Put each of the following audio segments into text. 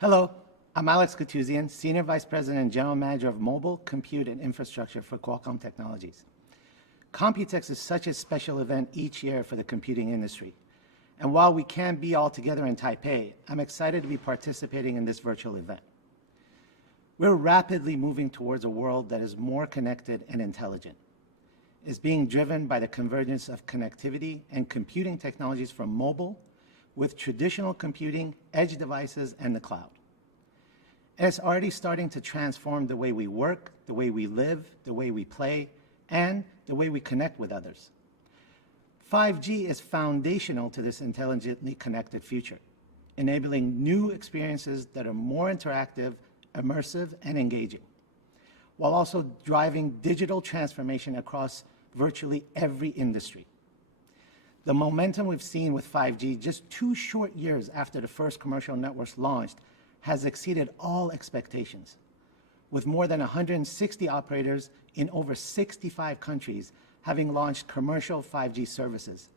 Hello, I'm Alex Katouzian, Senior Vice President and General Manager of Mobile, Compute, and Infrastructure for Qualcomm Technologies. COMPUTEX is such a special event each year for the computing industry. And while we can't be all together in Taipei, I'm excited to be participating in this virtual event. We're rapidly moving towards a world that is more connected and intelligent. It's being driven by the convergence of connectivity and computing technologies from mobile with traditional computing, edge devices, and the cloud. And it's already starting to transform the way we work, the way we live, the way we play, and the way we connect with others. 5G is foundational to this intelligently connected future, enabling new experiences that are more interactive, immersive, and engaging, while also driving digital transformation across virtually every industry. The momentum we've seen with 5G just 2 short years after the first commercial networks launched has exceeded all expectations, with more than 160 operators in over 65 countries having launched commercial 5G services,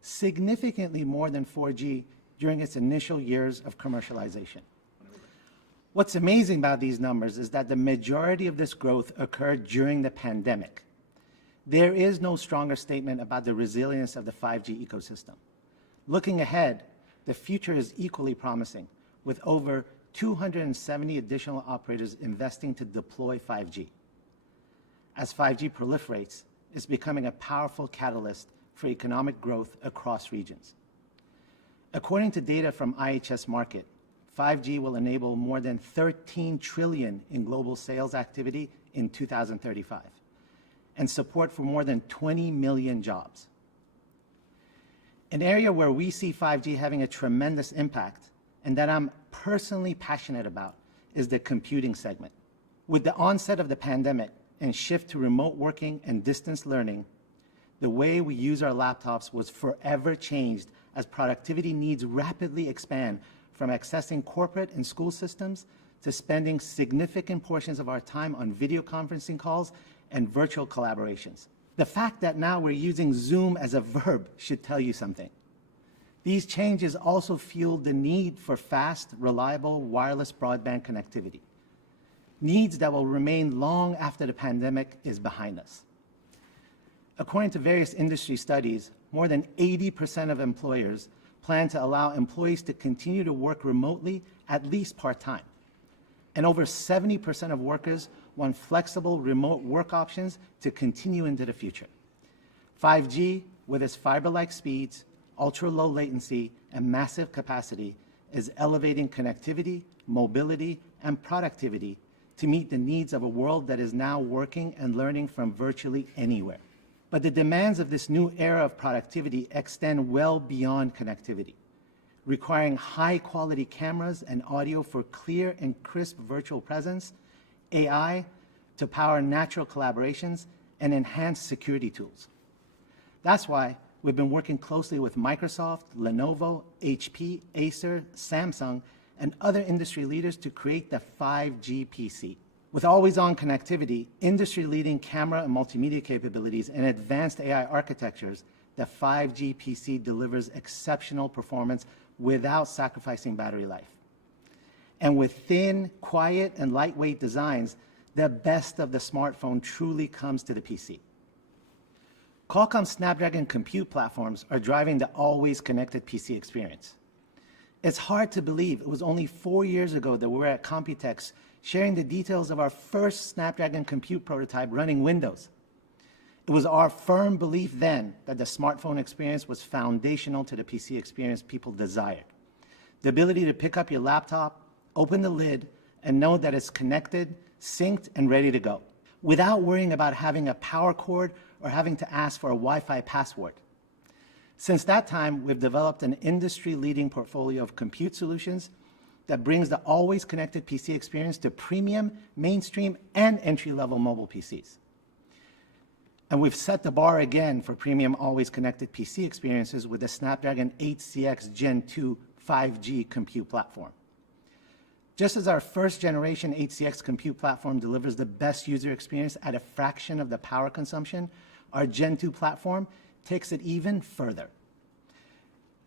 significantly more than 4G during its initial years of commercialization. What's amazing about these numbers is that the majority of this growth occurred during the pandemic. There is no stronger statement about the resilience of the 5G ecosystem. Looking ahead, the future is equally promising, with over 270 additional operators investing to deploy 5G. As 5G proliferates, it's becoming a powerful catalyst for economic growth across regions. According to data from IHS Markit, 5G will enable more than $13 trillion in global sales activity in 2035. And support for more than 20 million jobs. An area where we see 5G having a tremendous impact, and that I'm personally passionate about, is the computing segment. With the onset of the pandemic and shift to remote working and distance learning, the way we use our laptops was forever changed as productivity needs rapidly expand from accessing corporate and school systems to spending significant portions of our time on video conferencing calls and virtual collaborations. The fact that now we're using Zoom as a verb should tell you something. These changes also fueled the need for fast, reliable, wireless broadband connectivity, needs that will remain long after the pandemic is behind us. According to various industry studies, more than 80% of employers plan to allow employees to continue to work remotely at least part-time. And over 70% of workers want flexible remote work options to continue into the future. 5G, with its fiber-like speeds, ultra-low latency, and massive capacity, is elevating connectivity, mobility, and productivity to meet the needs of a world that is now working and learning from virtually anywhere. But the demands of this new era of productivity extend well beyond connectivity, requiring high-quality cameras and audio for clear and crisp virtual presence, AI to power natural collaborations, and enhance security tools. That's why we've been working closely with Microsoft, Lenovo, HP, Acer, Samsung, and other industry leaders to create the 5G PC. With always-on connectivity, industry-leading camera and multimedia capabilities, and advanced AI architectures, the 5G PC delivers exceptional performance without sacrificing battery life. And with thin, quiet, and lightweight designs, the best of the smartphone truly comes to the PC. Qualcomm Snapdragon compute platforms are driving the always connected PC experience. It's hard to believe it was only 4 years ago that we were at COMPUTEX sharing the details of our first Snapdragon compute prototype running Windows. It was our firm belief then that the smartphone experience was foundational to the PC experience people desired. The ability to pick up your laptop, open the lid, and know that it's connected, synced, and ready to go, without worrying about having a power cord or having to ask for a Wi-Fi password. Since that time, we've developed an industry-leading portfolio of compute solutions that brings the always connected PC experience to premium, mainstream, and entry-level mobile PCs. And we've set the bar again for premium always connected PC experiences with the Snapdragon 8CX Gen 2 5G compute platform. Just as our first generation 8CX compute platform delivers the best user experience at a fraction of the power consumption, our Gen 2 platform takes it even further.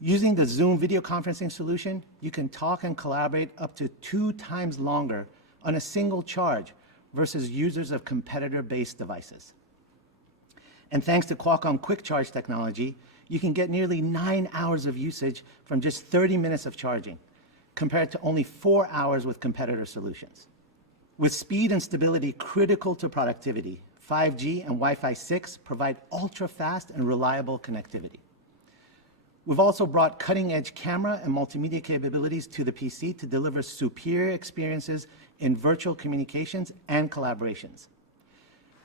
Using the Zoom video conferencing solution, you can talk and collaborate up to 2 times longer on a single charge versus users of competitor-based devices. And thanks to Qualcomm Quick Charge technology, you can get nearly 9 hours of usage from just 30 minutes of charging, compared to only 4 hours with competitor solutions. With speed and stability critical to productivity, 5G and Wi-Fi 6 provide ultra-fast and reliable connectivity. We've also brought cutting-edge camera and multimedia capabilities to the PC to deliver superior experiences in virtual communications and collaborations.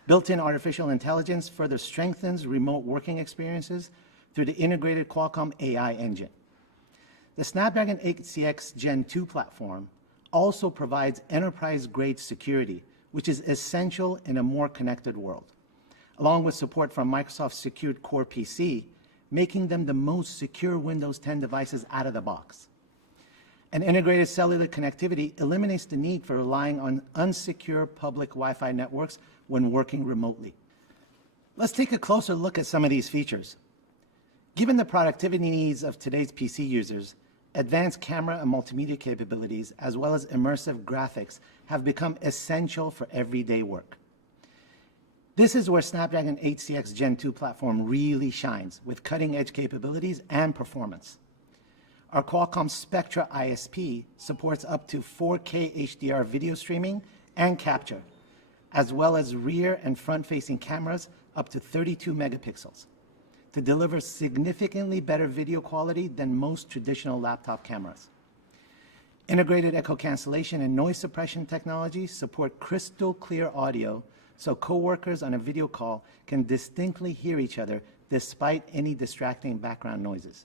Built-in artificial intelligence further strengthens remote working experiences through the integrated Qualcomm AI engine. The Snapdragon 8CX Gen 2 platform also provides enterprise-grade security, which is essential in a more connected world, along with support from Microsoft's secured Core PC, making them the most secure Windows 10 devices out of the box. And integrated cellular connectivity eliminates the need for relying on unsecure public Wi-Fi networks when working remotely. Let's take a closer look at some of these features. Given the productivity needs of today's PC users, advanced camera and multimedia capabilities, as well as immersive graphics, have become essential for everyday work. This is where Snapdragon 8CX Gen 2 platform really shines, with cutting-edge capabilities and performance. Our Qualcomm Spectra ISP supports up to 4K HDR video streaming and capture, as well as rear and front-facing cameras up to 32 megapixels, to deliver significantly better video quality than most traditional laptop cameras. Integrated echo cancellation and noise suppression technologies support crystal clear audio, so coworkers on a video call can distinctly hear each other despite any distracting background noises.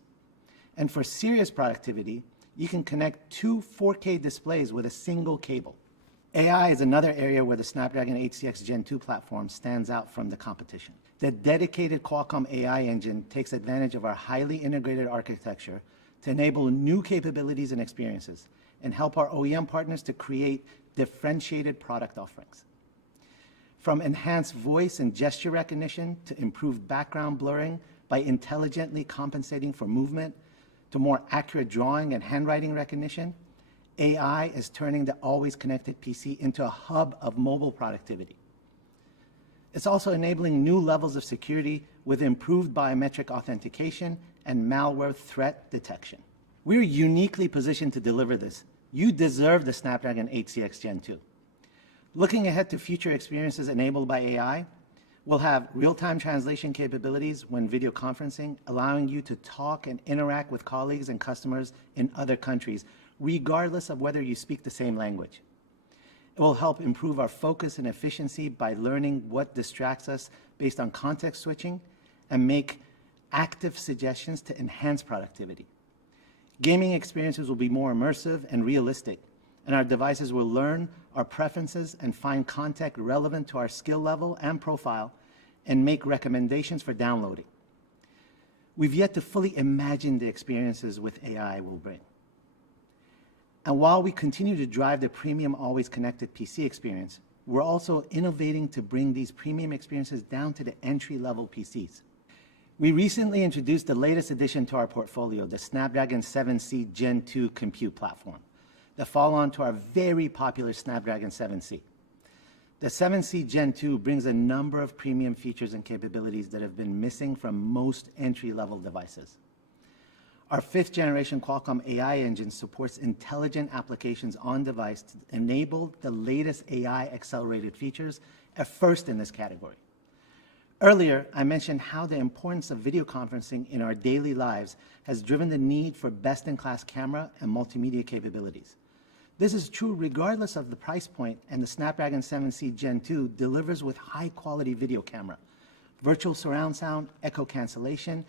And for serious productivity, you can connect 2 4K displays with a single cable. AI is another area where the Snapdragon 8CX Gen 2 platform stands out from the competition. The dedicated Qualcomm AI engine takes advantage of our highly integrated architecture to enable new capabilities and experiences and help our OEM partners to create differentiated product offerings. From enhanced voice and gesture recognition to improved background blurring by intelligently compensating for movement, to more accurate drawing and handwriting recognition, AI is turning the always connected PC into a hub of mobile productivity. It's also enabling new levels of security with improved biometric authentication and malware threat detection. We're uniquely positioned to deliver this. You deserve the Snapdragon 8CX Gen 2. Looking ahead to future experiences enabled by AI, we'll have real-time translation capabilities when video conferencing, allowing you to talk and interact with colleagues and customers in other countries, regardless of whether you speak the same language. It will help improve our focus and efficiency by learning what distracts us based on context switching and make active suggestions to enhance productivity. Gaming experiences will be more immersive and realistic, and our devices will learn our preferences and find content relevant to our skill level and profile and make recommendations for downloading. We've yet to fully imagine the experiences with AI will bring. And while we continue to drive the premium always connected PC experience, we're also innovating to bring these premium experiences down to the entry-level PCs. We recently introduced the latest addition to our portfolio, the Snapdragon 7C Gen 2 compute platform, the follow-on to our very popular Snapdragon 7C. The 7C Gen 2 brings a number of premium features and capabilities that have been missing from most entry-level devices. Our 5th generation Qualcomm AI engine supports intelligent applications on device to enable the latest AI accelerated features, a first in this category. Earlier, I mentioned how the importance of video conferencing in our daily lives has driven the need for best-in-class camera and multimedia capabilities. This is true regardless of the price point, and the Snapdragon 7C Gen 2 delivers with high-quality video camera, virtual surround sound, echo cancellation,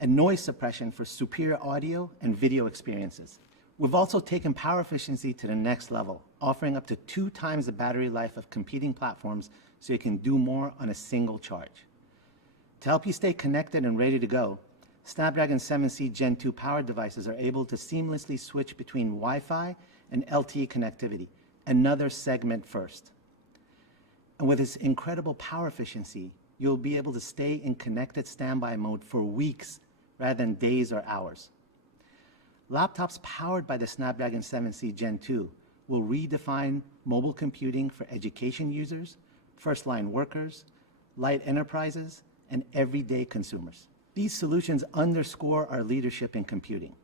and noise suppression for superior audio and video experiences. We've also taken power efficiency to the next level, offering up to 2 times the battery life of competing platforms so you can do more on a single charge. To help you stay connected and ready to go, Snapdragon 7C Gen 2 powered devices are able to seamlessly switch between Wi-Fi and LTE connectivity, another segment first. And with its incredible power efficiency, you'll be able to stay in connected standby mode for weeks rather than days or hours. Laptops powered by the Snapdragon 7C Gen 2 will redefine mobile computing for education users, first-line workers, light enterprises, and everyday consumers. These solutions underscore our leadership in computing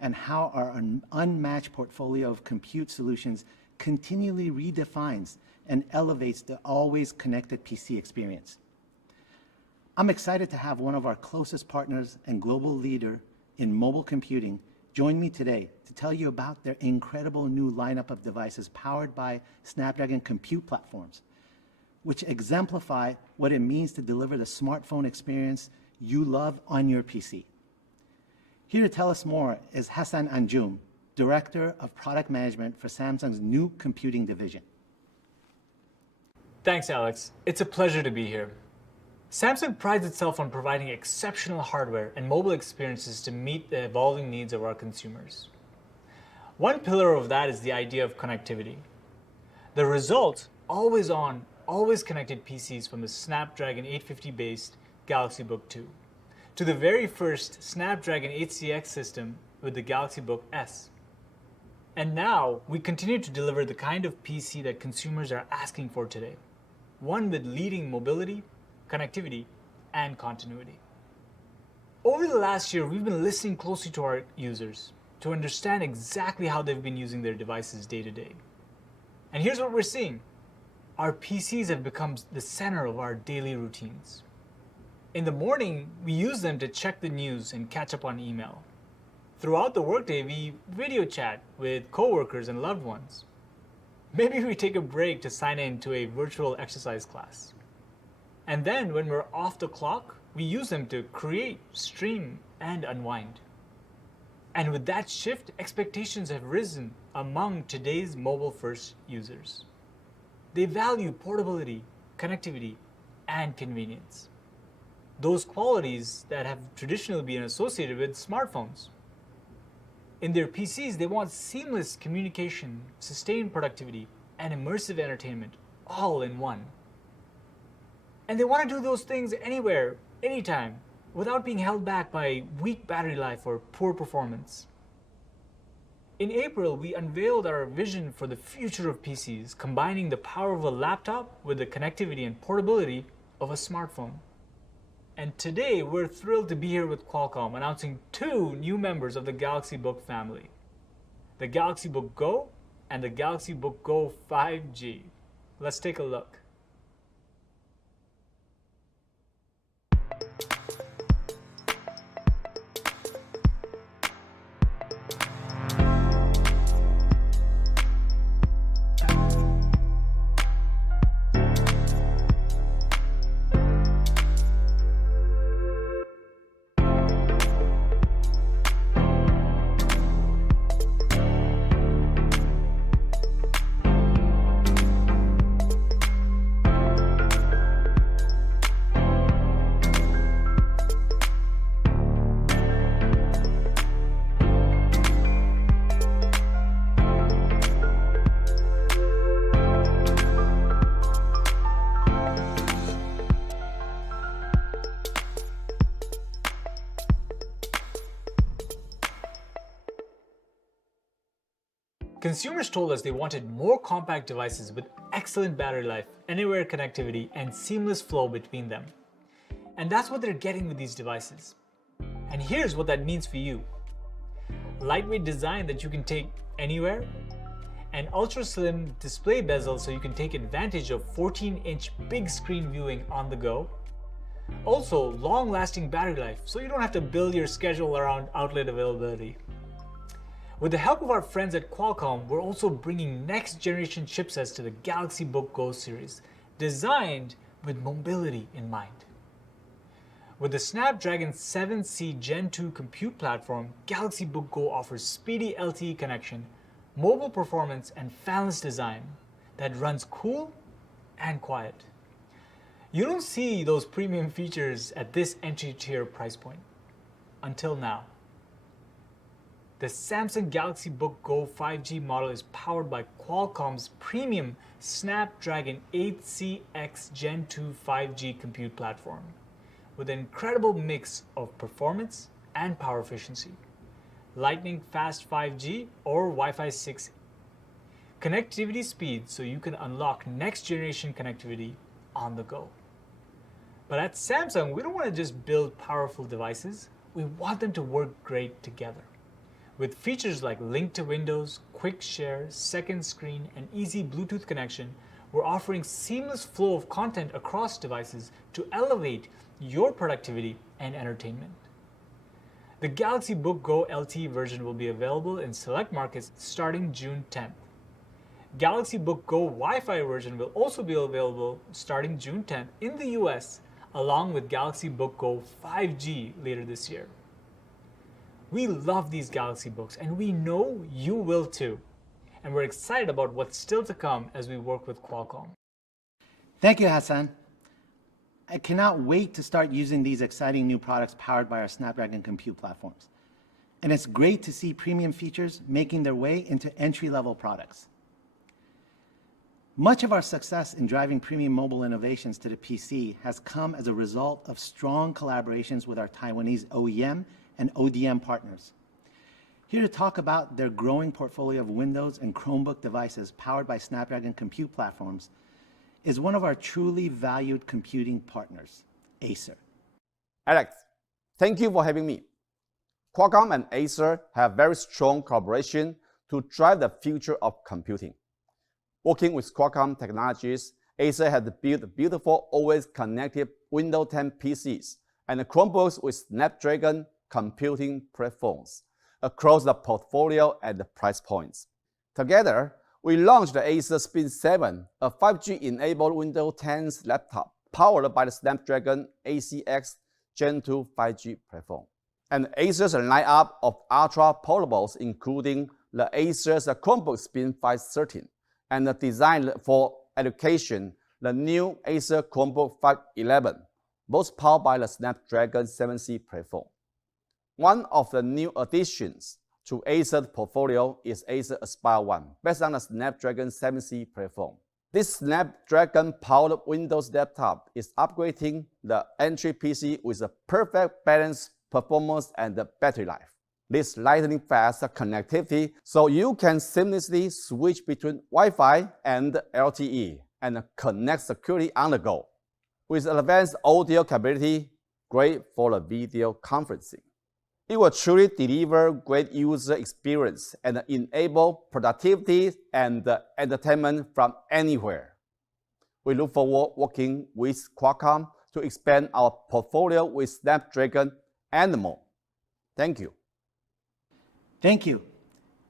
and how our unmatched portfolio of compute solutions continually redefines and elevates the always connected PC experience. I'm excited to have one of our closest partners and global leader in mobile computing join me today to tell you about their incredible new lineup of devices powered by Snapdragon compute platforms, which exemplify what it means to deliver the smartphone experience you love on your PC. Here to tell us more is Hassan Anjum, Director of Product Management for Samsung's new computing division. Thanks, Alex. It's a pleasure to be here. Samsung prides itself on providing exceptional hardware and mobile experiences to meet the evolving needs of our consumers. One pillar of that is the idea of connectivity. The result, always on, always connected PCs from the Snapdragon 850-based Galaxy Book 2 to the very first Snapdragon 8cx system with the Galaxy Book S. And now, we continue to deliver the kind of PC that consumers are asking for today, one with leading mobility, connectivity, and continuity. Over the last year, we've been listening closely to our users to understand exactly how they've been using their devices day to day. And here's what we're seeing. Our PCs have become the center of our daily routines. In the morning, we use them to check the news and catch up on email. Throughout the workday, we video chat with coworkers and loved ones. Maybe we take a break to sign in to a virtual exercise class. And then when we're off the clock, we use them to create, stream, and unwind. And with that shift, expectations have risen among today's mobile-first users. They value portability, connectivity, and convenience. Those qualities that have traditionally been associated with smartphones. In their PCs, they want seamless communication, sustained productivity, and immersive entertainment, all in one. And they want to do those things anywhere, anytime, without being held back by weak battery life or poor performance. In April, we unveiled our vision for the future of PCs, combining the power of a laptop with the connectivity and portability of a smartphone. And today, we're thrilled to be here with Qualcomm announcing two new members of the Galaxy Book family, the Galaxy Book Go and the Galaxy Book Go 5G. Let's take a look. Consumers told us they wanted more compact devices with excellent battery life, anywhere connectivity, and seamless flow between them. And that's what they're getting with these devices. And here's what that means for you. Lightweight design that you can take anywhere, an ultra slim display bezel so you can take advantage of 14-inch big screen viewing on the go. Also, long-lasting battery life so you don't have to build your schedule around outlet availability. With the help of our friends at Qualcomm, we're also bringing next-generation chipsets to the Galaxy Book Go series, designed with mobility in mind. With the Snapdragon 7C Gen 2 compute platform, Galaxy Book Go offers speedy LTE connection, mobile performance, and fanless design that runs cool and quiet. You don't see those premium features at this entry-tier price point. Until now. The Samsung Galaxy Book Go 5G model is powered by Qualcomm's premium Snapdragon 8cx Gen 2 5G compute platform with an incredible mix of performance and power efficiency. lightning fast 5G, or Wi-Fi 6. Connectivity speed so you can unlock next generation connectivity on the go. But at Samsung, we don't want to just build powerful devices. We want them to work great together. With features like link to Windows, quick share, second screen, and easy Bluetooth connection, we're offering seamless flow of content across devices to elevate your productivity and entertainment. The Galaxy Book Go LTE version will be available in select markets starting June 10th. Galaxy Book Go Wi-Fi version will also be available starting June 10th in the US, along with Galaxy Book Go 5G later this year. We love these Galaxy Books, and we know you will too. And we're excited about what's still to come as we work with Qualcomm. Thank you, Hassan. I cannot wait to start using these exciting new products powered by our Snapdragon compute platforms. And it's great to see premium features making their way into entry-level products. Much of our success in driving premium mobile innovations to the PC has come as a result of strong collaborations with our Taiwanese OEM and ODM partners. Here to talk about their growing portfolio of Windows and Chromebook devices powered by Snapdragon compute platforms is one of our truly valued computing partners, Acer. Alex, thank you for having me. Qualcomm and Acer have very strong collaboration to drive the future of computing. Working with Qualcomm Technologies, Acer has built beautiful, always connected Windows 10 PCs and Chromebooks with Snapdragon computing platforms across the portfolio and the price points. Together, we launched the Acer Spin 7, a 5G-enabled Windows 10 laptop powered by the Snapdragon ACX Gen 2 5G platform. And Acer's lineup of ultra-portables, including the Acer's Chromebook Spin 513, and designed for education, the new Acer Chromebook 511, both powered by the Snapdragon 7C platform. One of the new additions to Acer's portfolio is Acer Aspire One, based on the Snapdragon 7C platform. This Snapdragon-powered Windows laptop is upgrading the entry PC with a perfect balance, performance, and battery life. This lightning-fast connectivity so you can seamlessly switch between Wi-Fi and LTE and connect securely on the go. With advanced audio capability, great for the video conferencing. It will truly deliver great user experience and enable productivity and entertainment from anywhere. We look forward to working with Qualcomm to expand our portfolio with Snapdragon and more. Thank you. Thank you.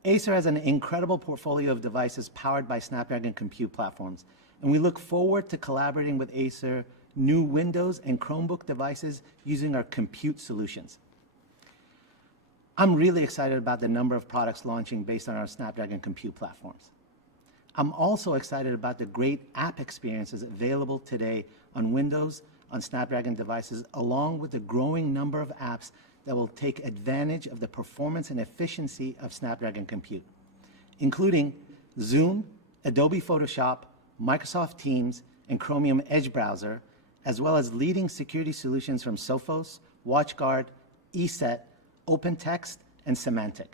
Acer has an incredible portfolio of devices powered by Snapdragon compute platforms, and we look forward to collaborating with Acer new Windows and Chromebook devices using our compute solutions. I'm really excited about the number of products launching based on our Snapdragon compute platforms. I'm also excited about the great app experiences available today on Windows, on Snapdragon devices, along with the growing number of apps that will take advantage of the performance and efficiency of Snapdragon compute, including Zoom, Adobe Photoshop, Microsoft Teams, and Chromium Edge browser, as well as leading security solutions from Sophos, WatchGuard, ESET, OpenText, and Symantec.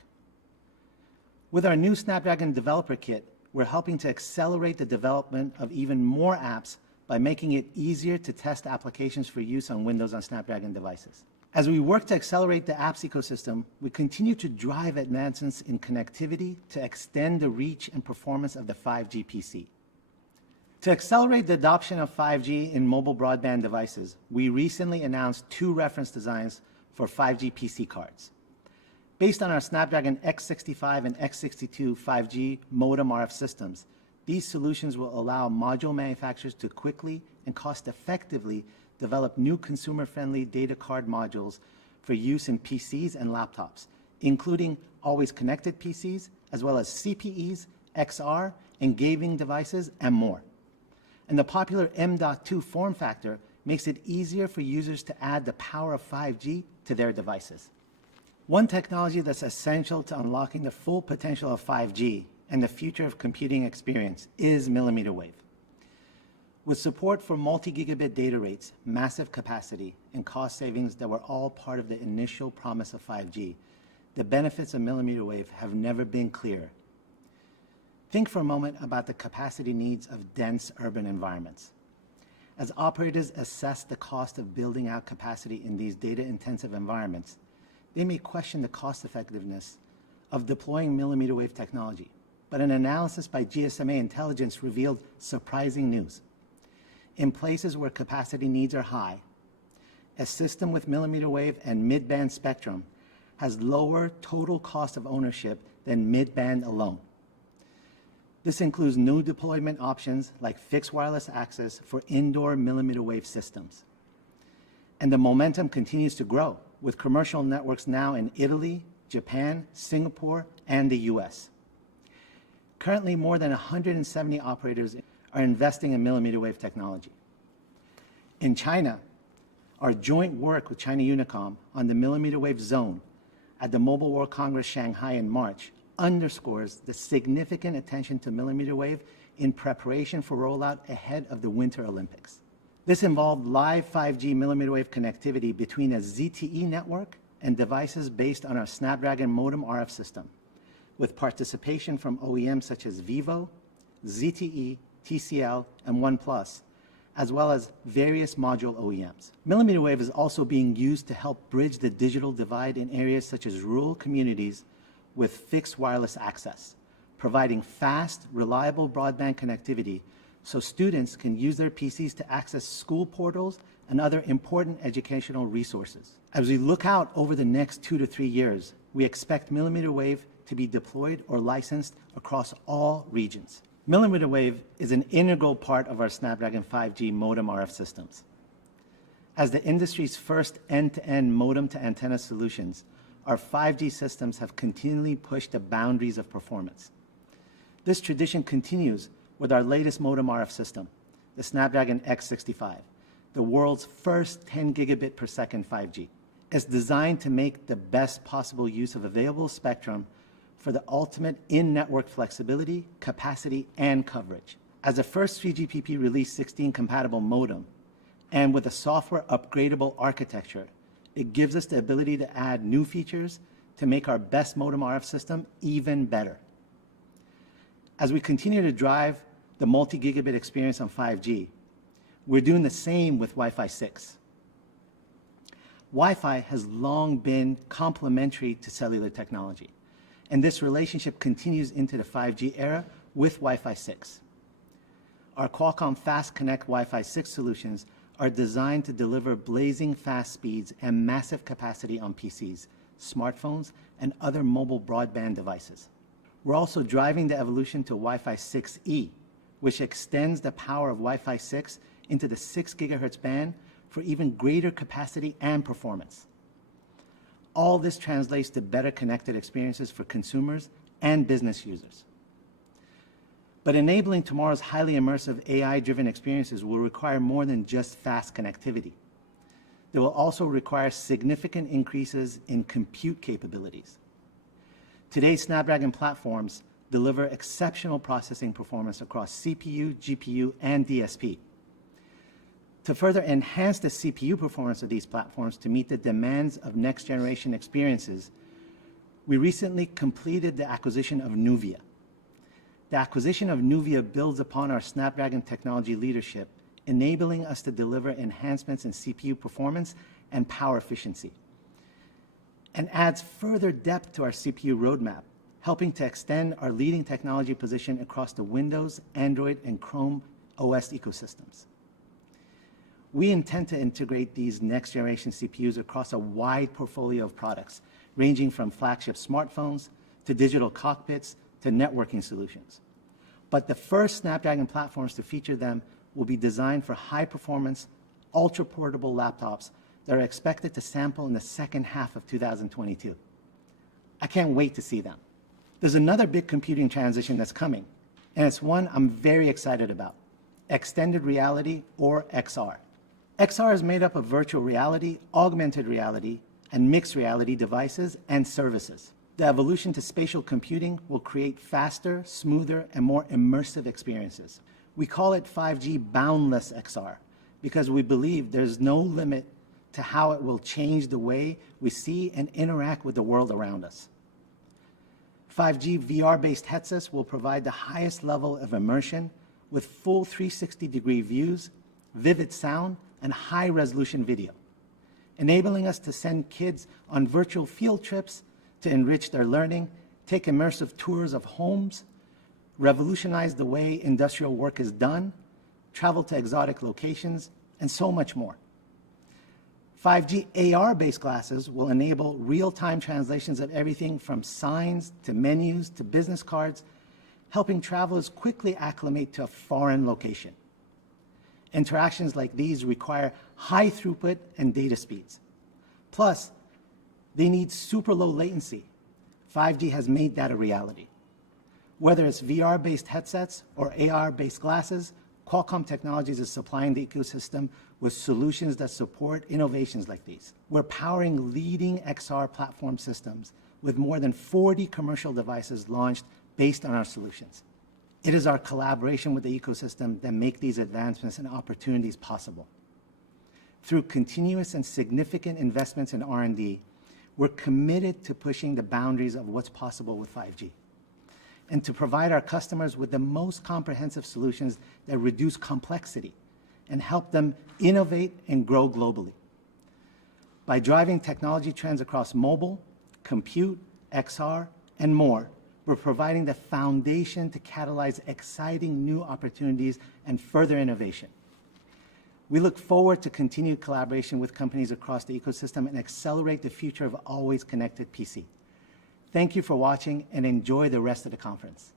With our new Snapdragon Developer Kit, we're helping to accelerate the development of even more apps by making it easier to test applications for use on Windows on Snapdragon devices. As we work to accelerate the apps ecosystem, we continue to drive advancements in connectivity to extend the reach and performance of the 5G PC. To accelerate the adoption of 5G in mobile broadband devices, we recently announced 2 reference designs for 5G PC cards. Based on our Snapdragon X65 and X62 5G modem RF systems, these solutions will allow module manufacturers to quickly and cost-effectively develop new consumer-friendly data card modules for use in PCs and laptops, including always connected PCs, as well as CPEs, XR, and gaming devices, and more. And the popular M.2 form factor makes it easier for users to add the power of 5G to their devices. One technology that's essential to unlocking the full potential of 5G and the future of computing experience is millimeter wave. With support for multi-gigabit data rates, massive capacity, and cost savings that were all part of the initial promise of 5G, the benefits of millimeter wave have never been clearer. Think for a moment about the capacity needs of dense urban environments. As operators assess the cost of building out capacity in these data-intensive environments, they may question the cost-effectiveness of deploying millimeter wave technology. But an analysis by GSMA Intelligence revealed surprising news. In places where capacity needs are high, a system with millimeter wave and mid-band spectrum has lower total cost of ownership than mid-band alone. This includes new deployment options like fixed wireless access for indoor millimeter wave systems. And the momentum continues to grow, with commercial networks now in Italy, Japan, Singapore, and the US. Currently, more than 170 operators are investing in millimeter wave technology. In China, our joint work with China Unicom on the millimeter wave zone at the Mobile World Congress Shanghai in March underscores the significant attention to millimeter wave in preparation for rollout ahead of the Winter Olympics. This involved live 5G millimeter wave connectivity between a ZTE network and devices based on our Snapdragon modem RF system, with participation from OEMs such as Vivo, ZTE, TCL, and OnePlus, as well as various module OEMs. Millimeter wave is also being used to help bridge the digital divide in areas such as rural communities with fixed wireless access, providing fast, reliable broadband connectivity so students can use their PCs to access school portals and other important educational resources. As we look out over the next 2 to 3 years, we expect millimeter wave to be deployed or licensed across all regions. Millimeter wave is an integral part of our Snapdragon 5G modem RF systems. As the industry's first end-to-end modem-to-antenna solutions, our 5G systems have continually pushed the boundaries of performance. This tradition continues with our latest modem RF system, the Snapdragon X65, the world's first 10 gigabit per second 5G. It's designed to make the best possible use of available spectrum for the ultimate in-network flexibility, capacity, and coverage. As the first 3GPP Release 16 compatible modem, and with a software upgradable architecture, it gives us the ability to add new features to make our best modem RF system even better. As we continue to drive the multi-gigabit experience on 5G, we're doing the same with Wi-Fi 6. Wi-Fi has long been complementary to cellular technology, and this relationship continues into the 5G era with Wi-Fi 6. Our Qualcomm Fast Connect Wi-Fi 6 solutions are designed to deliver blazing fast speeds and massive capacity on PCs, smartphones, and other mobile broadband devices. We're also driving the evolution to Wi-Fi 6E, which extends the power of Wi-Fi 6 into the 6 gigahertz band for even greater capacity and performance. All this translates to better connected experiences for consumers and business users. But enabling tomorrow's highly immersive AI-driven experiences will require more than just fast connectivity. They will also require significant increases in compute capabilities. Today's Snapdragon platforms deliver exceptional processing performance across CPU, GPU, and DSP. To further enhance the CPU performance of these platforms to meet the demands of next-generation experiences, we recently completed the acquisition of Nuvia. The acquisition of Nuvia builds upon our Snapdragon technology leadership, enabling us to deliver enhancements in CPU performance and power efficiency, and adds further depth to our CPU roadmap, helping to extend our leading technology position across the Windows, Android, and Chrome OS ecosystems. We intend to integrate these next-generation CPUs across a wide portfolio of products, ranging from flagship smartphones to digital cockpits to networking solutions. But the first Snapdragon platforms to feature them will be designed for high-performance, ultra-portable laptops that are expected to sample in the second half of 2022. I can't wait to see them. There's another big computing transition that's coming, and it's one I'm very excited about: extended reality, or XR. XR is made up of virtual reality, augmented reality, and mixed reality devices and services. The evolution to spatial computing will create faster, smoother, and more immersive experiences. We call it 5G boundless XR because we believe there's no limit to how it will change the way we see and interact with the world around us. 5G VR-based headsets will provide the highest level of immersion with full 360-degree views, vivid sound, and high-resolution video, enabling us to send kids on virtual field trips to enrich their learning, take immersive tours of homes, revolutionize the way industrial work is done, travel to exotic locations, and so much more. 5G AR-based glasses will enable real-time translations of everything from signs to menus to business cards, helping travelers quickly acclimate to a foreign location. Interactions like these require high throughput and data speeds. Plus, they need super low latency. 5G has made that a reality. Whether it's VR-based headsets or AR-based glasses, Qualcomm Technologies is supplying the ecosystem with solutions that support innovations like these. We're powering leading XR platform systems with more than 40 commercial devices launched based on our solutions. It is our collaboration with the ecosystem that make these advancements and opportunities possible. Through continuous and significant investments in R&D, we're committed to pushing the boundaries of what's possible with 5G, and to provide our customers with the most comprehensive solutions that reduce complexity and help them innovate and grow globally. By driving technology trends across mobile, compute, XR, and more, we're providing the foundation to catalyze exciting new opportunities and further innovation. We look forward to continued collaboration with companies across the ecosystem and accelerate the future of always connected PC. Thank you for watching and enjoy the rest of the conference.